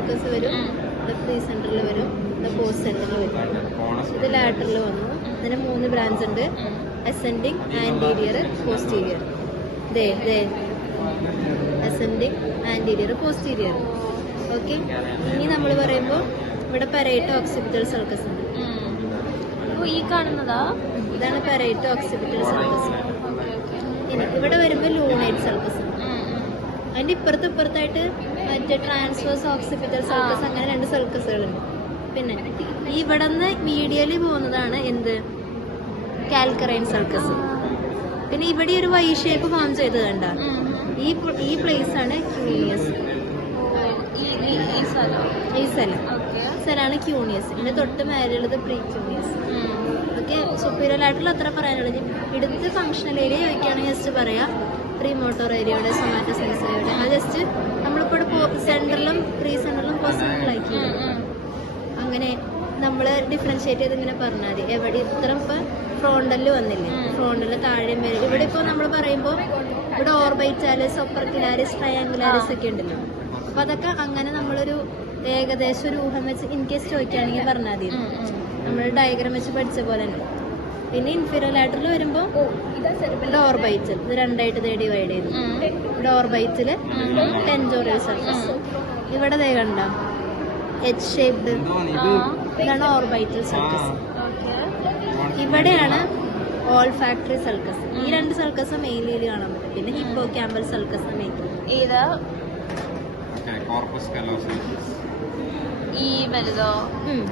Circus വരും, ഇത് pre സെൻറ്ററിൽ വരും, ഇത് പോസ്റ്റ് സെൻറ്ററിൽ വരും, ഇത് ലാറ്ററിൽ വന്നു. ഇതിന് 3 ബ്രാഞ്ച് ഉണ്ട്, ascending, anterior, posterior. Ascending, anterior, posterior. Okay. ഇനി നമ്മൾ പറയുമ്പോൾ ഇവിടെ പരേറ്റോ ഓക്സിപിറ്റൽ സർക്കസ് ഉണ്ട്. ഈ കാണുന്നതാ ഇതാണ് പരേറ്റോ ഓക്സിപിറ്റൽ സർക്കസ്. ഇനി ഇവിടെ വരുമ്പോൾ ലൂണേറ്റ് സർക്കസ് ഉണ്ട്. അതിൻ്റെ ഇപ്പുറത്തായിട്ട് മറ്റേ ട്രാൻസ്വേഴ്സ് ഓക്സിപിറ്റൽ സർക്കസ്, അങ്ങനെ 2 സർക്കസുകളുണ്ട്. പിന്നെ ഇവിടെ നിന്ന് മീഡിയലി പോകുന്നതാണ് എന്ത്, കാൽക്കറൈൻ സർക്കസ്. പിന്നെ ഇവിടെ ഒരു വൈ ഷേപ്പ് ഫോം ചെയ്ത് കണ്ട ഈ പ്ലേസ് ആണ് ക്യൂണിയസ്. ഈ സ്ഥലമാണ് ക്യൂണിയസ്. ഇതിന്റെ തൊട്ട് മേലുള്ളത് പ്രീ ക്യൂണിയസ്. ഓക്കെ. സുപ്പീരിയർ ആയിട്ടുള്ള അത്ര പറയാനുള്ളത്. ഇടത്ത് ഫങ്ഷണൽ ഏരിയ ചോദിക്കുകയാണെങ്കിൽ ജസ്റ്റ് പറയാം പ്രീ മോട്ടോർ ഏരിയയുടെ, സൊമാറ്റോ സെൻസറിയുടെ. അത് ജസ്റ്റ് നമ്മളിപ്പോൾ സെൻറ്ററിലും പ്രീ സെൻറ്ററിലും പോസ്റ്റ് സെൻറ്ററിലാക്കി അങ്ങനെ നമ്മൾ ഡിഫറൻഷിയേറ്റ് ചെയ്ത് ഇങ്ങനെ പറഞ്ഞാൽ മതി. എവിടെ ഇത്ര ഇപ്പം ഫ്രോണ്ടലിൽ വന്നില്ലേ, ഫ്രോണ്ടലിൽ താഴെ വരും. ഇവിടെ ഇപ്പോൾ നമ്മൾ പറയുമ്പോൾ ഇവിടെ ഓർബൈറ്റാലിസ്, ഒപ്പർക്കുലാരിസ്, ട്രയാങ്കുലാരിസ് ഒക്കെ ഉണ്ടല്ലോ. അപ്പോൾ അതൊക്കെ അങ്ങനെ നമ്മളൊരു ഏകദേശം ഒരു ഊഹം വെച്ച് ഇൻ കേസ് ചോദിക്കുകയാണെങ്കിൽ പറഞ്ഞാൽ മതി. നമ്മൾ ഡയഗ്രാം വെച്ച് പഠിച്ച പോലെ തന്നെ. പിന്നെ ഇൻഫീരിയർ ലാറ്ററൽ വരുമ്പോൾ ഇവിടെ ഓർബൈറ്റൽ, ഇത് 2ആയിട്ട് ഡിവൈഡ് ചെയ്തു. ഇവിടെ ഓർബൈറ്റിൽ ടെൻജോറിയൽ സർഫസ്. ഇവിടെ ദേ കണ്ട എച്ച് ഷേപ്ഡ്, ഇതാണ് ഓർബൈറ്റൽ സർക്കസ്. ഇവിടെയാണ് ഓൾ ഫാക്ടറി സർക്കസ്. ഈ 2 സർക്കസ് മെയിൻലി കാണാൻ പറ്റും. പിന്നെ ഹിപ്പോ ക്യാമ്പൽ സർക്കസ് മെയിൻ. ഏതാ ഈ വലുതോ?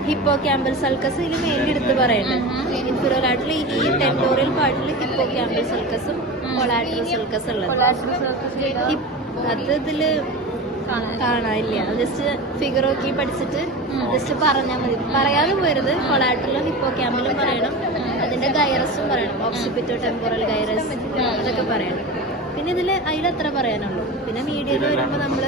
ഹിപ്പോ ക്യാമ്പൽ സർക്കസ് ഇതിൽ മെയിൻലി എടുത്ത് പറയണ്ടത്. ഇൻഫീരിയർ ആയിട്ടുള്ള ഈ ടെൻഡോറിയൽ പാർട്ടിൽ ഹിപ്പോ ക്യാമ്പൽ സർക്കസും കൊളാറ്ററൽ സർക്കസ് ഉള്ളത്. അത് ഇതില് കാണാനില്ല. ജസ്റ്റ് ഫിഗർ നോക്കി പഠിച്ചിട്ട് ജസ്റ്റ് പറഞ്ഞാൽ മതി. പറയാതെ പോരുത്. കൊളാറ്ററലും ഹിപ്പോ ക്യാമ്പലും പറയണം, അതിന്റെ ഗൈറസും പറയണം, ഓക്സിപിറ്റോ ടെമ്പോറൽ ഗൈറസ്, അതൊക്കെ പറയണം. പിന്നെ അതിലത്ര പറയാനുള്ളൂ. പിന്നെ മീഡിയയിൽ വരുമ്പോൾ നമ്മൾ